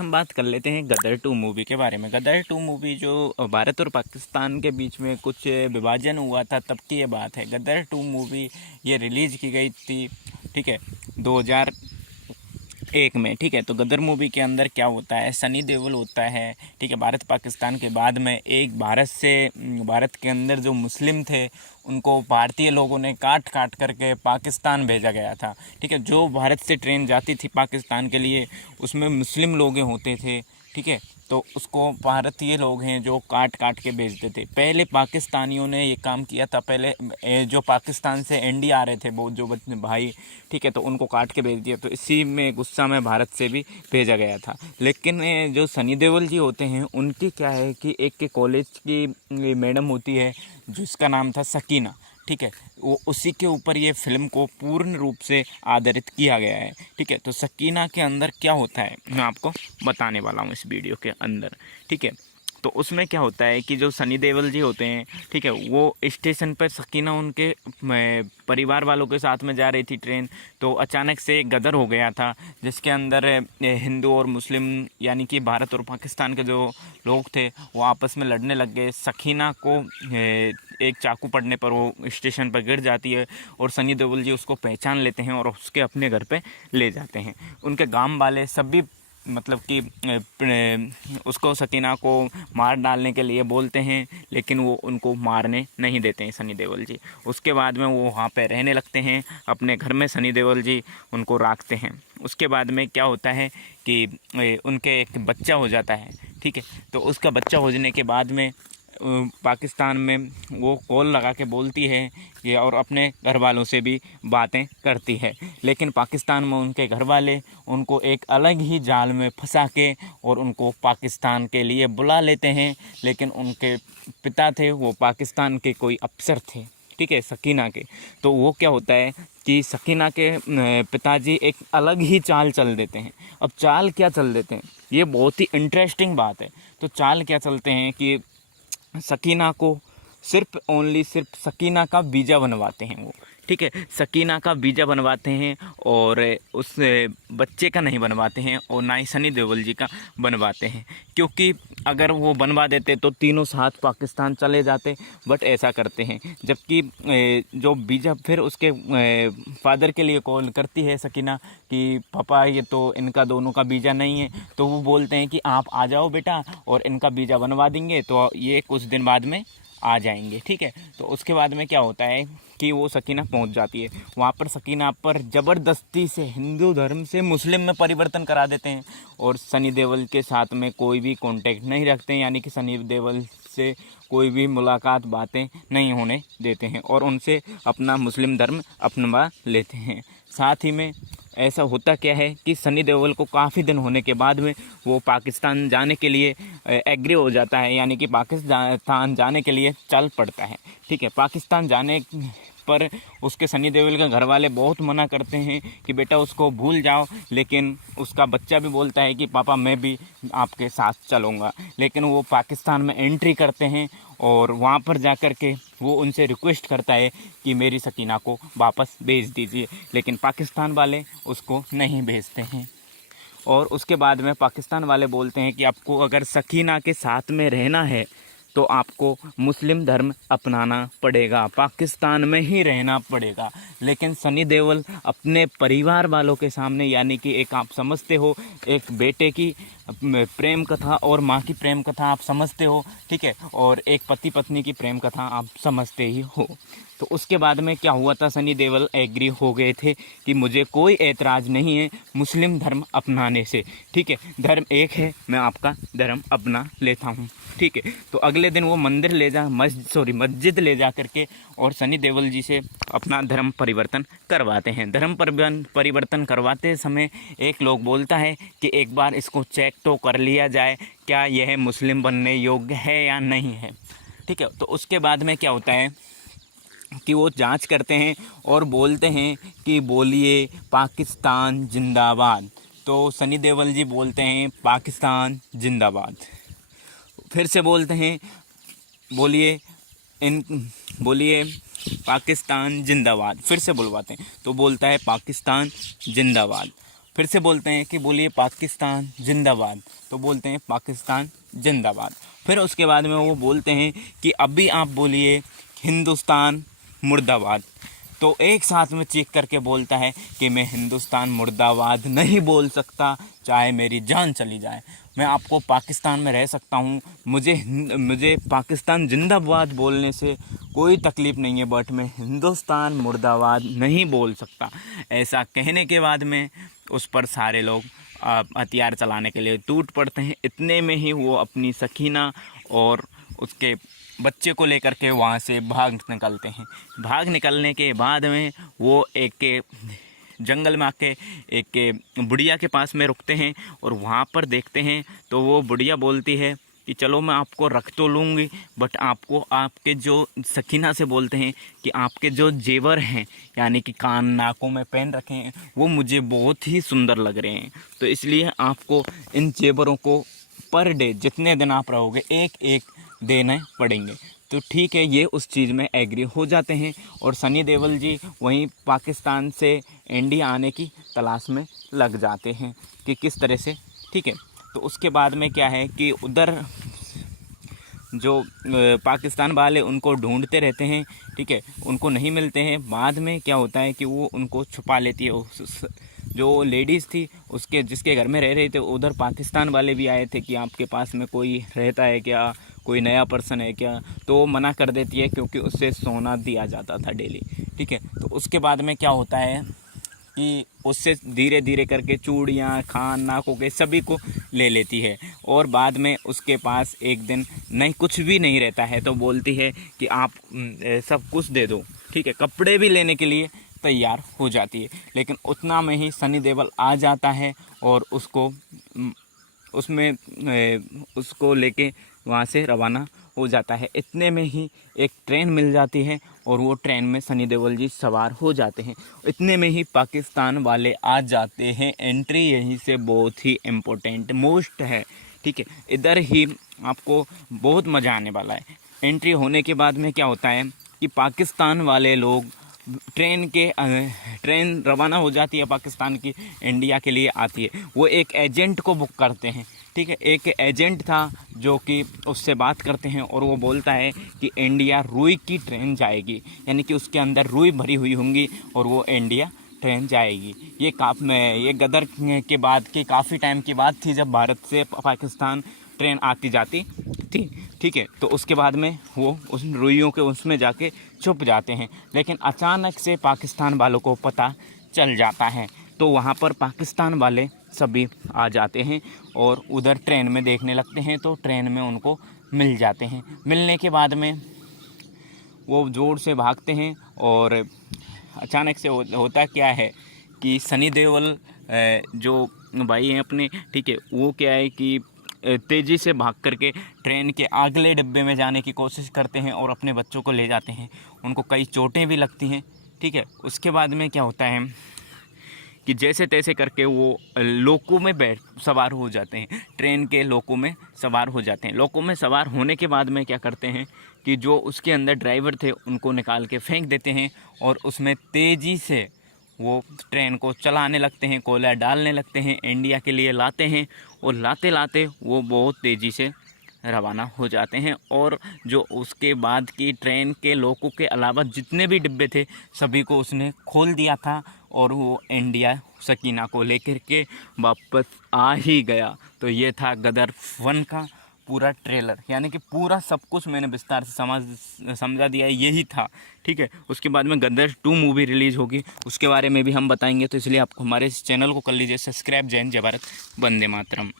हम बात कर लेते हैं गदर 2 मूवी के बारे में। गदर 2 मूवी जो भारत और पाकिस्तान के बीच में कुछ विभाजन हुआ था तब की ये बात है। गदर 2 मूवी ये रिलीज़ की गई थी, ठीक है, 2001 में। ठीक है, तो गदर मूवी के अंदर क्या होता है, सनी देओल होता है, ठीक है। भारत पाकिस्तान के बाद में एक भारत के अंदर जो मुस्लिम थे उनको भारतीय लोगों ने काट काट करके पाकिस्तान भेजा गया था, ठीक है। जो भारत से ट्रेन जाती थी पाकिस्तान के लिए उसमें मुस्लिम लोग होते थे, ठीक है। तो उसको भारतीय लोग हैं जो काट काट के भेजते थे। पहले पाकिस्तानियों ने ये काम किया था, पहले जो पाकिस्तान से एनडी आ रहे थे वो जो भाई, ठीक है, तो उनको काट के भेज दिया। तो इसी में गुस्सा में भारत से भी भेजा गया था। लेकिन जो सनी देओल जी होते हैं उनकी क्या है कि एक के कॉलेज की मैडम होती है जिसका नाम था सकीना, ठीक है। वो उसी के ऊपर ये फिल्म को पूर्ण रूप से आधारित किया गया है, ठीक है। तो सकीना के अंदर क्या होता है मैं आपको बताने वाला हूँ इस वीडियो के अंदर, ठीक है। तो उसमें क्या होता है कि जो सनी देओल जी होते हैं, ठीक है, वो स्टेशन पर सकीना उनके परिवार वालों के साथ में जा रही थी ट्रेन, तो अचानक से एक गदर हो गया था जिसके अंदर हिंदू और मुस्लिम यानी कि भारत और पाकिस्तान के जो लोग थे वो आपस में लड़ने लग गए। सकीना को एक चाकू पड़ने पर वो स्टेशन पर गिर जाती है और सनी देओल जी उसको पहचान लेते हैं और उसके अपने घर पे ले जाते हैं। उनके गांव वाले सभी मतलब कि उसको सकीना को मार डालने के लिए बोलते हैं, लेकिन वो उनको मारने नहीं देते हैं सनी देओल जी। उसके बाद में वो वहाँ पे रहने लगते हैं अपने घर में, सनी देओल जी उनको रखते हैं। उसके बाद में क्या होता है कि उनके एक बच्चा हो जाता है, ठीक है। तो उसका बच्चा हो जाने के बाद में पाकिस्तान में वो कॉल लगा के बोलती है ये और अपने घर वालों से भी बातें करती है। लेकिन पाकिस्तान में उनके घर वाले उनको एक अलग ही जाल में फंसा के और उनको पाकिस्तान के लिए बुला लेते हैं। लेकिन उनके पिता थे वो पाकिस्तान के कोई अफसर थे, ठीक है, सकीना के। तो वो क्या होता है कि सकीना के पिताजी एक अलग ही चाल चल देते हैं। अब चाल क्या चल देते हैं ये बहुत ही इंटरेस्टिंग बात है। तो चाल क्या चलते हैं कि सकीना को सिर्फ सकीना का वीज़ा बनवाते हैं वो, ठीक है। सकीना का वीज़ा बनवाते हैं और उस बच्चे का नहीं बनवाते हैं और ना ही सनी देओल जी का बनवाते हैं, क्योंकि अगर वो बनवा देते तो तीनों साथ पाकिस्तान चले जाते। बट ऐसा करते हैं, जबकि जो वीज़ा फिर उसके फादर के लिए कॉल करती है सकीना कि पापा ये तो इनका दोनों का वीज़ा नहीं है। तो वो बोलते हैं कि आप आ जाओ बेटा और इनका वीज़ा बनवा देंगे, तो ये कुछ दिन बाद में आ जाएंगे, ठीक है। तो उसके बाद में क्या होता है कि वो सकीना पहुंच जाती है वहाँ पर। सकीना पर ज़बरदस्ती से हिंदू धर्म से मुस्लिम में परिवर्तन करा देते हैं और सनी देओल के साथ में कोई भी कांटेक्ट नहीं रखते हैं, यानी कि सनी देओल से कोई भी मुलाकात बातें नहीं होने देते हैं और उनसे अपना मुस्लिम धर्म अपनवा लेते हैं। साथ ही में ऐसा होता क्या है कि सनी देओल को काफ़ी दिन होने के बाद में वो पाकिस्तान जाने के लिए एग्री हो जाता है, यानी कि पाकिस्तान जाने के लिए चल पड़ता है, ठीक है। पाकिस्तान जाने पर उसके सनी देओल के घर वाले बहुत मना करते हैं कि बेटा उसको भूल जाओ, लेकिन उसका बच्चा भी बोलता है कि पापा मैं भी आपके साथ चलूँगा। लेकिन वो पाकिस्तान में एंट्री करते हैं और वहाँ पर जा कर के वो उनसे रिक्वेस्ट करता है कि मेरी सकीना को वापस भेज दीजिए, लेकिन पाकिस्तान वाले उसको नहीं भेजते हैं। और उसके बाद में पाकिस्तान वाले बोलते हैं कि आपको अगर सकीना के साथ में रहना है तो आपको मुस्लिम धर्म अपनाना पड़ेगा, पाकिस्तान में ही रहना पड़ेगा। लेकिन सनी देओल अपने परिवार वालों के सामने, यानी कि एक आप समझते हो एक बेटे की प्रेम कथा और माँ की प्रेम कथा आप समझते हो, ठीक है, और एक पति पत्नी की प्रेम कथा आप समझते ही हो। तो उसके बाद में क्या हुआ था, सनी देओल एग्री हो गए थे कि मुझे कोई ऐतराज़ नहीं है मुस्लिम धर्म अपनाने से, ठीक है, धर्म एक है, मैं आपका धर्म अपना लेता हूँ, ठीक है। तो अगले दिन वो मस्जिद ले जा करके और सनी देओल जी से अपना धर्म परिवर्तन करवाते हैं। धर्म परिवर्तन करवाते समय एक लोग बोलता है कि एक बार इसको चेक तो कर लिया जाए क्या यह मुस्लिम बनने योग्य है या नहीं है, ठीक है। तो उसके बाद में क्या होता है कि वो जांच करते हैं और बोलते हैं कि बोलिए पाकिस्तान जिंदाबाद। तो सनी देओल जी बोलते हैं पाकिस्तान जिंदाबाद। फिर से बोलते हैं बोलिए पाकिस्तान जिंदाबाद। फिर से बुलवाते हैं तो बोलता है पाकिस्तान जिंदाबाद। फिर से बोलते हैं कि बोलिए पाकिस्तान जिंदाबाद, तो बोलते हैं पाकिस्तान जिंदाबाद। फिर उसके बाद में वो बोलते हैं कि अभी आप बोलिए हिंदुस्तान मुर्दाबाद, तो एक साथ में चीख करके बोलता है कि मैं हिंदुस्तान मुर्दाबाद नहीं बोल सकता, चाहे मेरी जान चली जाए। मैं आपको पाकिस्तान में रह सकता हूँ, मुझे पाकिस्तान जिंदाबाद बोलने से कोई तकलीफ़ नहीं है, बट मैं हिंदुस्तान मुर्दाबाद नहीं बोल सकता। ऐसा कहने के बाद में उस पर सारे लोग हथियार चलाने के लिए टूट पड़ते हैं। इतने में ही वो अपनी सकीना और उसके बच्चे को लेकर के वहाँ से भाग निकलते हैं। भाग निकलने के बाद में वो एक के जंगल में आके एक के बुढ़िया के पास में रुकते हैं और वहाँ पर देखते हैं तो वो बुढ़िया बोलती है कि चलो मैं आपको रख तो लूँगी, बट आपको आपके जो सकीना से बोलते हैं कि आपके जो जेवर हैं यानी कि कान नाकों में पहन रखे हैं वो मुझे बहुत ही सुंदर लग रहे हैं, तो इसलिए आपको इन जेवरों को पर डे जितने दिन आप रहोगे एक एक देने पड़ेंगे। तो ठीक है, ये उस चीज़ में एग्री हो जाते हैं और सनी देओल जी वहीं पाकिस्तान से इंडिया आने की तलाश में लग जाते हैं कि किस तरह से। ठीक है, तो उसके बाद में क्या है कि उधर जो पाकिस्तान वाले उनको ढूंढते रहते हैं। ठीक है, उनको नहीं मिलते हैं। बाद में क्या होता है कि वो उनको छुपा लेती है। जो लेडीज़ थी उसके जिसके घर में रह रहे थे, उधर पाकिस्तान वाले भी आए थे कि आपके पास में कोई रहता है क्या, कोई नया पर्सन है क्या, तो वो मना कर देती है क्योंकि उससे सोना दिया जाता था डेली। ठीक है, तो उसके बाद में क्या होता है कि उससे धीरे धीरे करके चूड़ियाँ खान नाकों के सभी को ले लेती है और बाद में उसके पास एक दिन नहीं कुछ भी नहीं रहता है तो बोलती है कि आप सब कुछ दे दो। ठीक है, कपड़े भी लेने के लिए तैयार हो जाती है। लेकिन उतना में ही सनी देओल आ जाता है और उसको लेके वहाँ से रवाना हो जाता है। इतने में ही एक ट्रेन मिल जाती है और वो ट्रेन में सनी देओल जी सवार हो जाते हैं। इतने में ही पाकिस्तान वाले आ जाते हैं। एंट्री यहीं से बहुत ही इम्पोर्टेंट मोस्ट है। ठीक है, इधर ही आपको बहुत मज़ा आने वाला है। एंट्री होने के बाद में क्या होता है कि पाकिस्तान वाले लोग ट्रेन रवाना हो जाती है पाकिस्तान की, इंडिया के लिए आती है। वो एक एजेंट को बुक करते हैं। ठीक है, एक एजेंट था जो कि उससे बात करते हैं और वो बोलता है कि इंडिया रुई की ट्रेन जाएगी, यानी कि उसके अंदर रुई भरी हुई होंगी और वो इंडिया ट्रेन जाएगी। ये गदर के बाद की काफ़ी टाइम की बात थी जब भारत से पाकिस्तान ट्रेन आती जाती थी। ठीक है, तो उसके बाद में वो उस रुइयों के उसमें जाके छुप जाते हैं। लेकिन अचानक से पाकिस्तान वालों को पता चल जाता है तो वहाँ पर पाकिस्तान वाले सभी आ जाते हैं और उधर ट्रेन में देखने लगते हैं तो ट्रेन में उनको मिल जाते हैं। मिलने के बाद में वो जोर से भागते हैं और अचानक से होता क्या है कि सनी देओल जो भाई हैं अपने, ठीक है, वो क्या है कि तेज़ी से भाग करके ट्रेन के अगले डिब्बे में जाने की कोशिश करते हैं और अपने बच्चों को ले जाते हैं। उनको कई चोटें भी लगती हैं। ठीक है, उसके बाद में क्या होता है कि जैसे तैसे करके वो लोको में सवार हो जाते हैं। ट्रेन के लोको में सवार हो जाते हैं। लोको में सवार होने के बाद में क्या करते हैं कि जो उसके अंदर ड्राइवर थे उनको निकाल के फेंक देते हैं और उसमें तेज़ी से वो ट्रेन को चलाने लगते हैं, कोयला डालने लगते हैं, इंडिया के लिए लाते हैं और लाते लाते वो बहुत तेज़ी से रवाना हो जाते हैं। और जो उसके बाद की ट्रेन के लोगों के अलावा जितने भी डिब्बे थे सभी को उसने खोल दिया था और वो इंडिया सकीना को लेकर के वापस आ ही गया। तो ये था गदर 1 का पूरा ट्रेलर, यानी कि पूरा सब कुछ मैंने विस्तार से समझा दिया है, यही था। ठीक है, उसके बाद में गदर 2 मूवी रिलीज़ होगी, उसके बारे में भी हम बताएंगे। तो इसलिए आप हमारे इस चैनल को कर लीजिए सब्सक्राइब। जय हिंद, जय भारत, वंदे मातरम।